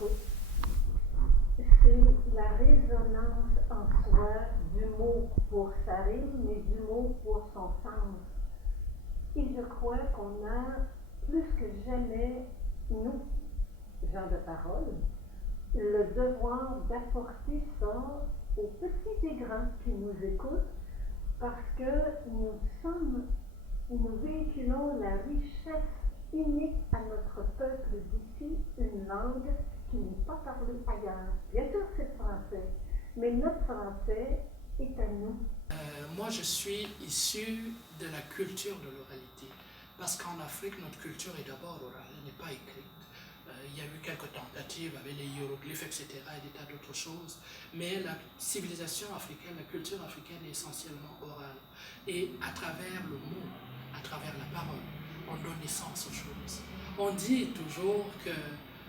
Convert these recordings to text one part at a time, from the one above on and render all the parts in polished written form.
écoute, c'est la résonance en soi du mot pour sa rime, mais du mot pour son sens. Et je crois qu'on a, plus que jamais, nous, gens de parole, le devoir d'apporter ça aux petits et grands qui nous écoutent, parce que nous véhiculons la richesse unique à notre peuple d'ici, une langue qui n'est pas parlée ailleurs. Bien sûr, c'est le français, mais notre français est à nous. Moi, je suis issu de la culture de l'oralité, parce qu'en Afrique, notre culture est d'abord orale, elle n'est pas écrite. Il y a eu quelques tentatives avec les hiéroglyphes, etc., et des tas d'autres choses, mais la civilisation africaine, la culture africaine est essentiellement orale. Et à travers le mot, à travers la parole, on donne naissance aux choses. On dit toujours que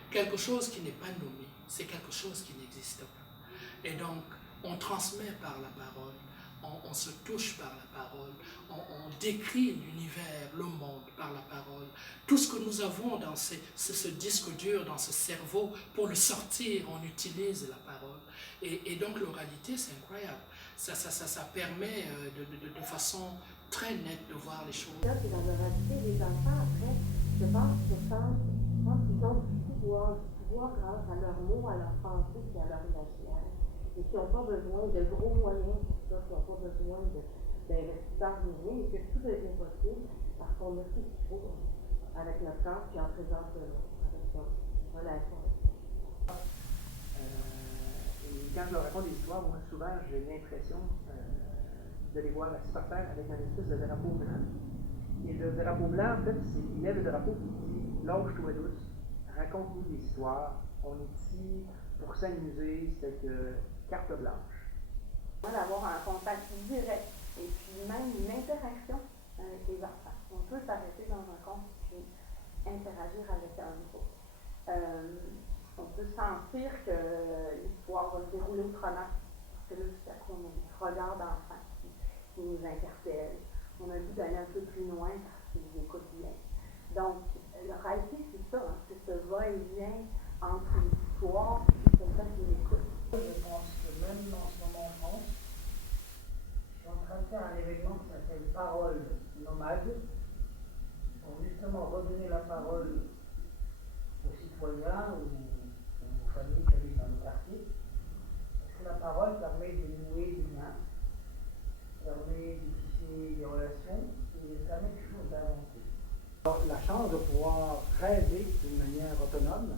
quelque chose qui n'est pas nommé, c'est quelque chose qui n'existe pas. Et donc, on transmet par la parole, on se touche par la parole, on décrit l'univers, le monde par la parole. Tout ce que nous avons dans ce disque dur, dans ce cerveau, pour le sortir, on utilise la parole. Et donc l'oralité, c'est incroyable. Ça permet de façon très nette de voir les choses. Là, c'est dans l'oralité, les enfants, après, je pense qu'ils ont du pouvoir grâce à leurs mots, à leur pensée et à leur imaginaire. Et qui n'ont pas besoin de gros moyens pour ça, qui n'ont pas besoin d'investisseurs ni rien, et que tout devient possible parce qu'on a tout ce qu'il faut avec notre corps, puis en présence de l'autre, avec notre relation. Et quand je leur raconte des histoires, moi souvent j'ai l'impression de les voir assis par terre avec un espèce de drapeau blanc. Et le drapeau blanc, en fait, il lève le drapeau qui dit « Lâche-toi douce, raconte-nous des histoires, on est ici pour s'amuser, c'est que carte blanche. » D'avoir un contact direct et puis même une interaction avec les enfants. On peut s'arrêter dans un compte et interagir avec un groupe. On peut sentir que l'histoire va se dérouler autrement. Parce que là, tout à coup, on a des regards d'enfants qui nous interpellent. On a le goût d'aller un peu plus loin parce qu'ils écoutent bien. Donc, l'oralité, c'est ça, hein, c'est ce va-et-vient entre l'histoire et quelqu'un qui l'écoute. Je pense que même en ce moment en France, je suis en train de faire un événement qui s'appelle Parole nomade, pour justement redonner la parole aux citoyens ou aux familles qui habitent dans le quartier. Parce que la parole permet de nouer des liens, permet de tisser des relations et permet quelque chose d'avancer. La chance de pouvoir rêver d'une manière autonome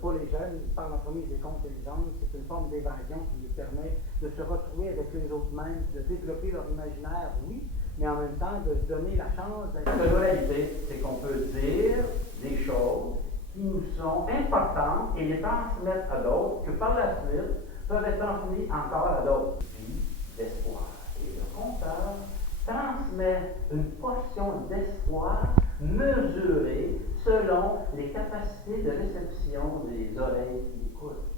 pour les jeunes par l'entremise des contes et légendes, c'est une forme d'évasion qui nous permet de se retrouver avec les autres mêmes, de développer leur imaginaire, oui, mais en même temps de se donner la chance d'être... L'oralité, c'est qu'on peut dire des choses qui nous sont importantes et les transmettre à d'autres, que par la suite peuvent être transmises encore à d'autres. Puis d'espoir. Et le conteur transmet une portion d'espoir mesurée selon les capacités de réception des oreilles qui écoutent.